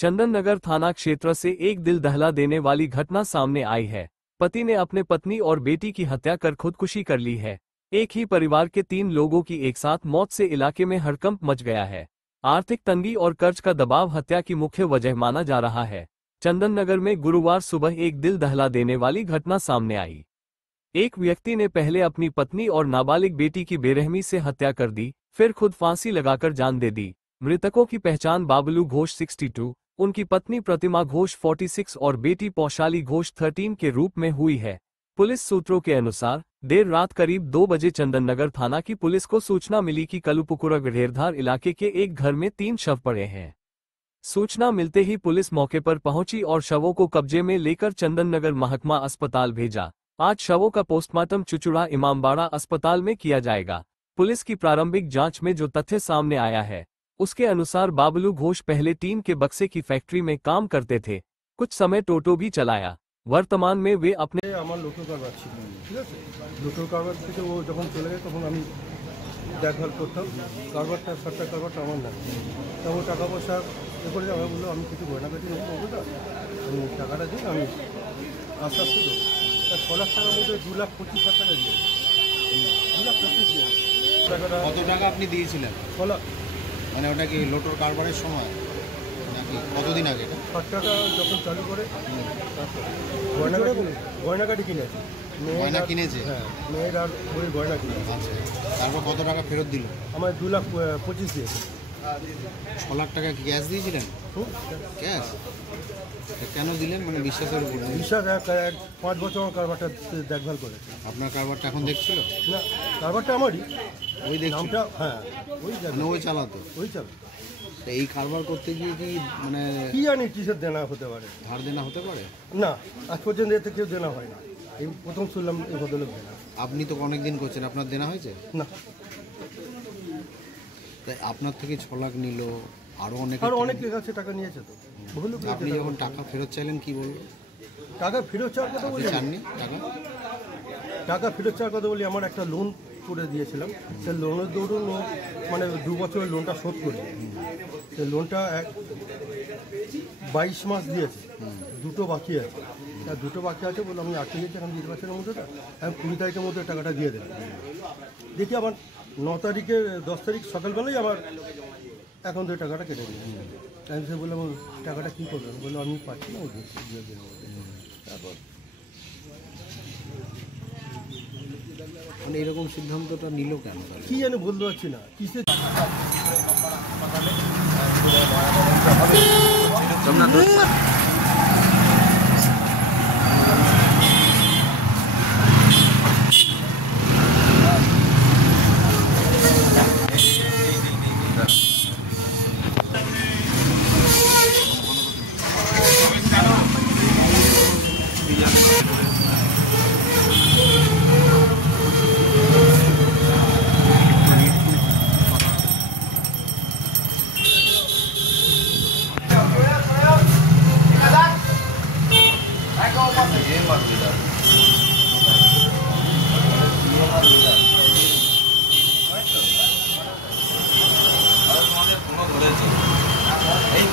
चंदन नगर थाना क्षेत्र से एक दिल दहला देने वाली घटना सामने आई है। पति ने अपने पत्नी और बेटी की हत्या कर खुदकुशी कर ली है। एक ही परिवार के 3 लोगों की एक साथ मौत से इलाके में हड़कंप मच गया है। आर्थिक तंगी और कर्ज का दबाव हत्या की मुख्य वजह माना जा रहा है। चंदन नगर में गुरुवार सुबह एक दिल दहला देने वाली घटना सामने आई। एक व्यक्ति ने पहले अपनी पत्नी और नाबालिग बेटी की बेरहमी से हत्या कर दी, फिर खुद फांसी लगाकर जान दे दी। मृतकों की पहचान बाबलू घोष 62, उनकी पत्नी प्रतिमा घोष 46 और बेटी पौशाली घोष 13 के रूप में हुई है। पुलिस सूत्रों के अनुसार देर रात करीब 2 बजे चंदन नगर थाना की पुलिस को सूचना मिली कि कलुपुकुरा ढेरधार इलाके के एक घर में 3 शव पड़े हैं। सूचना मिलते ही पुलिस मौके पर पहुंची और शवों को कब्जे में लेकर चंदन नगर महकमा अस्पताल भेजा। आज शवों का पोस्टमार्टम चुचुड़ा इमामबाड़ा अस्पताल में किया जाएगा। पुलिस की प्रारंभिक जांच में जो तथ्य सामने आया है, उसके अनुसार बाबलू घोष पहले टीन के बक्से की फैक्ट्री में काम करते थे। कुछ समय टोटो भी चलाया। वर्तमान में वे अपने लोटो कारबार ठीक है, लोटो कारबार থেকে ও যখন চলে যায় তখন আমি দেখভাল করতাম। কারবারটা সরকার কারবারটা আমার না, তখন টাকা পয়সা এরপরে আমি বললো আমি কিছু গয়নাগাটি নেবো, আমি টাকাটা দিই, আমি আস্তে আস্তে দেবো। 6 লাখ টাকার মধ্যে 2,25,000 টাকা দিয়ে 2,25,000 দিয়ে টাকাটা। কত টাকা আপনি দিয়েছিলেন? 6 লাখ। মানে ওটা কি লোটোর কারবারের সময় নাকি কতদিন আগে? 60 টাকা যখন চালু করে গয়নাগাটি কিনেছে। গয়না কিনেছে? হ্যাঁ, মেয়ের আর বইয়ের গয়না কিনেছে। আচ্ছা, তারপর কত টাকা ফেরত দিল? আমার 2,25,000 দিয়েছে। 6 লাখ টাকা কি ক্যাশ দিয়েছিলেন? ক্যাশ কেন দিলেন? মানে বিশ্বাসের উপর? বিশ্বাস 5 বছর আমার কারবারটা দেখভাল করেছে। আপনার কারবারটা এখন দেখছিল না, কারবারটা আমারই। ওই দেখছিল? হ্যাঁ, ওই চালাতো। ওই চালাতো। এই কারবার করতে গিয়ে কি মানে কি জানি কিসের দেনা হতে পারে? ধার দেনা হতে পারে না, আজ পর্যন্ত এতে কেউ দেনা হয় না। এই প্রথম শুনলাম এই ভদ্রলোক দেনা। আপনি তো অনেক দিন করছেন, আপনার দেনা হয়েছে? না। তাই আপনার থেকে 6 লাখ নিল, আরও অনেকের কাছে টাকা নিয়েছে তো। আপনি যখন টাকা ফেরত চাইলেন কি বললো? টাকা ফেরত চাওয়ার কথা বলি চাননি? টাকা ফেরত চাওয়ার কথা বলি, আমার একটা লোন করে দিয়েছিলাম, সেই লোনের দরুন মানে 2 বছরের লোনটা শোধ করি। সেই লোনটা 22 মাস দিয়েছে, 2টো বাকি আছে। আর 2টো বাকি আছে বলে আমি আটকে গেছি এখন 20 বছরের মধ্যে। আমি 20 তারিখের মধ্যে টাকাটা দিয়ে দেবো। দেখি আমার 9 তারিখে 10 তারিখ সকালবেলায় আমার এখন তো টাকাটা কেটে দিই। আমি সে বললাম টাকাটা কী করবেন? বললো আমি পাচ্ছি না, ওই দিয়ে দিনের মধ্যে। তারপর মানে এরকম সিদ্ধান্তটা নিল কেন? কি জানি বলতে পারছি না কিসে। এই